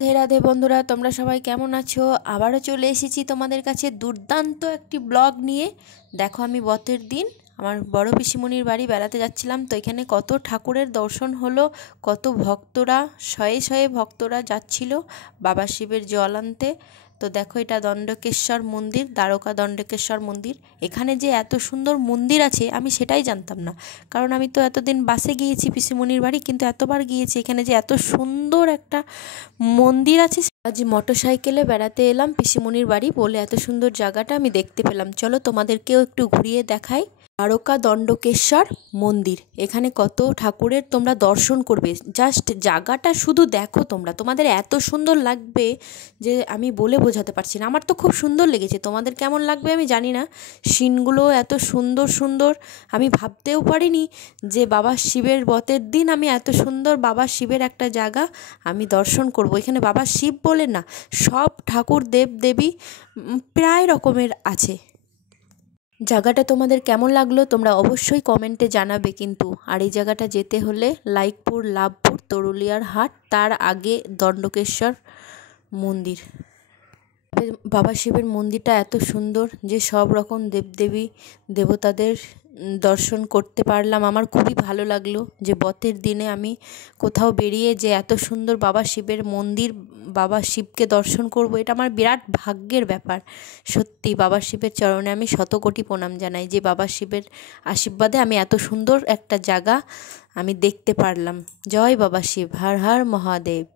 রাধে রাধে বন্ধুরা, তোমরা সবাই কেমন আছো? আবারও চলে এসেছি তোমাদের কাছে দুর্দান্ত একটি ব্লগ নিয়ে। দেখো, আমি বতের দিন আমার বড় পিসিমণির বাড়ি বেড়াতে যাচ্ছিলাম। তো এখানে কত ঠাকুরের দর্শন হলো, কত ভক্তরা, শয়ে শয়ে ভক্তরা যাচ্ছিল বাবা শিবের জল আনতে। তো দেখো, এটা দণ্ডকেশ্বর মন্দির, দ্বারকা দণ্ডকেশ্বর মন্দির। এখানে যে এত সুন্দর মন্দির আছে আমি সেটাই জানতাম না, কারণ আমি তো এতদিন বাসে গিয়েছি পিসিমণির বাড়ি, কিন্তু এতবার গিয়েছি এখানে যে এত সুন্দর একটা মন্দির আছে। আজ মোটরসাইকেলে বেড়াতে এলাম পিসিমণির বাড়ি বলে এত সুন্দর জায়গাটা আমি দেখতে পেলাম। চলো তোমাদেরকেও একটু ঘুরিয়ে দেখাই। দ্বারকা দণ্ডকেশ্বর মন্দির, এখানে কত ঠাকুরের তোমরা দর্শন করবে। জাস্ট জায়গাটা শুধু দেখো, তোমাদের এত সুন্দর লাগবে যে আমি বলে বোঝাতে পারছি না। আমার তো খুব সুন্দর লেগেছে, তোমাদের কেমন লাগবে আমি জানি না। সিনগুলো এত সুন্দর সুন্দর, আমি ভাবতেও পারিনি যে বাবা শিবের বতের দিন আমি এত সুন্দর বাবা শিবের একটা জায়গা আমি দর্শন করব। এখানে বাবা শিব বলে না, সব ঠাকুর দেব দেবী প্রায় রকমের আছে। জায়গাটা তোমাদের কেমন লাগলো তোমরা অবশ্যই কমেন্টে জানাবে কিন্তু। আর এই জায়গাটা যেতে হলে লাইকপুর, লাভপুর, তরুলিয়ার হাট, তার আগে দণ্ডকেশ্বর মন্দির। বাবা শিবের মন্দিরটা এত সুন্দর যে সব রকম দেবদেবী দেবতাদের দর্শন করতে পারলাম। আমার খুবই ভালো লাগলো যে বতের দিনে আমি কোথাও বেরিয়ে যে এত সুন্দর বাবা শিবের মন্দির, বাবা শিবকে দর্শন করব, এটা আমার বিরাট ভাগ্যের ব্যাপার। সত্যি বাবা শিবের চরণে আমি শতকোটি প্রণাম জানাই যে বাবা শিবের আশীর্বাদে আমি এত সুন্দর একটা জায়গা আমি দেখতে পারলাম। জয় বাবা শিব, হর হর মহাদেব।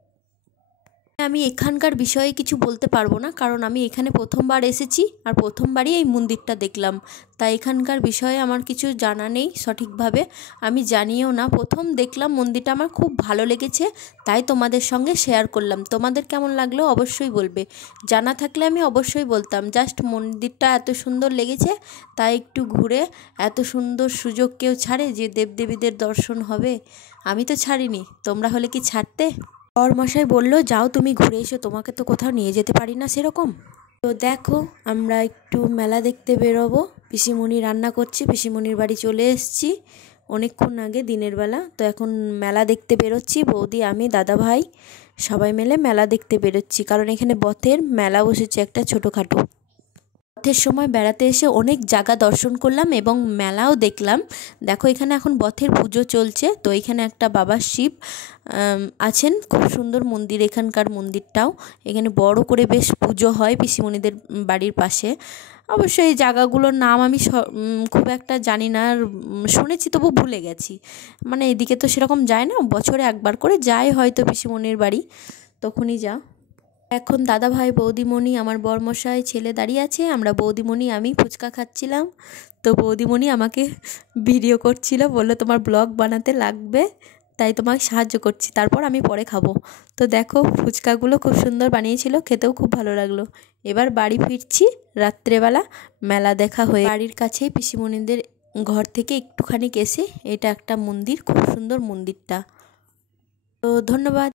আমি এখানকার বিষয়ে কিছু বলতে পারবো না, কারণ আমি এখানে প্রথমবার এসেছি আর প্রথমবারই এই মন্দিরটা দেখলাম। তাই এখানকার বিষয়ে আমার কিছু জানা নেই সঠিকভাবে, আমি জানিও না। প্রথম দেখলাম মন্দিরটা, আমার খুব ভালো লেগেছে, তাই তোমাদের সঙ্গে শেয়ার করলাম। তোমাদের কেমন লাগলো অবশ্যই বলবে, জানা থাকলে আমি অবশ্যই বলতাম। জাস্ট মন্দিরটা এত সুন্দর লেগেছে, তাই একটু ঘুরে। এত সুন্দর সুযোগ কেউ ছাড়ে যে দেবদেবীদের দর্শন হবে? আমি তো ছাড়িনি, তোমরা হলে কি ছাড়তে? মশাই বলল, যাও তুমি ঘুরে এসো, তোমাকে তো কোথাও নিয়ে যেতে পারি না সেরকম। তো দেখো, আমরা একটু মেলা দেখতে বেরোবো। পিসিমণি রান্না করছে, পিসিমণির বাড়ি চলে এসেছি অনেকক্ষণ আগে দিনের বেলা। তো এখন মেলা দেখতে বেরোচ্ছি, বৌদি, আমি, দাদা ভাই সবাই মিলে মেলা দেখতে বেরোচ্ছি, কারণ এখানে বথের মেলা বসেছে একটা ছোটোখাটো। বথের সময় বেড়াতে এসে অনেক জায়গা দর্শন করলাম এবং মেলাও দেখলাম। দেখো, এখানে এখন বথের পুজো চলছে। তো এখানে একটা বাবা শিব আছেন, খুব সুন্দর মন্দির এখানকার মন্দিরটাও। এখানে বড় করে বেশ পুজো হয় পিসিমণিদের বাড়ির পাশে। অবশ্য এই জায়গাগুলোর নাম আমি খুব একটা জানি না, আর শুনেছি তবু ভুলে গেছি। মানে এদিকে তো সেরকম যায় না, বছরে একবার করে যায় হয়তো পিসিমণির বাড়ি, তখনই যা। এখন দাদা ভাই, বৌদিমণি, আমার বরমশাই, ছেলে দাঁড়িয়ে আছে। আমরা বৌদিমণি আমি ফুচকা খাচ্ছিলাম। তো বৌদিমণি আমাকে ভিডিও করছিল, বললো তোমার ব্লগ বানাতে লাগবে, তাই তোমাকে সাহায্য করছি, তারপর আমি পরে খাবো। তো দেখো, ফুচকাগুলো খুব সুন্দর বানিয়েছিল, খেতেও খুব ভালো লাগলো। এবার বাড়ি ফিরছি রাত্রেবেলা, মেলা দেখা হয়ে। বাড়ির কাছেই পিসিমণিদের ঘর থেকে একটুখানি এসে এটা একটা মন্দির, খুব সুন্দর মন্দিরটা। তো ধন্যবাদ।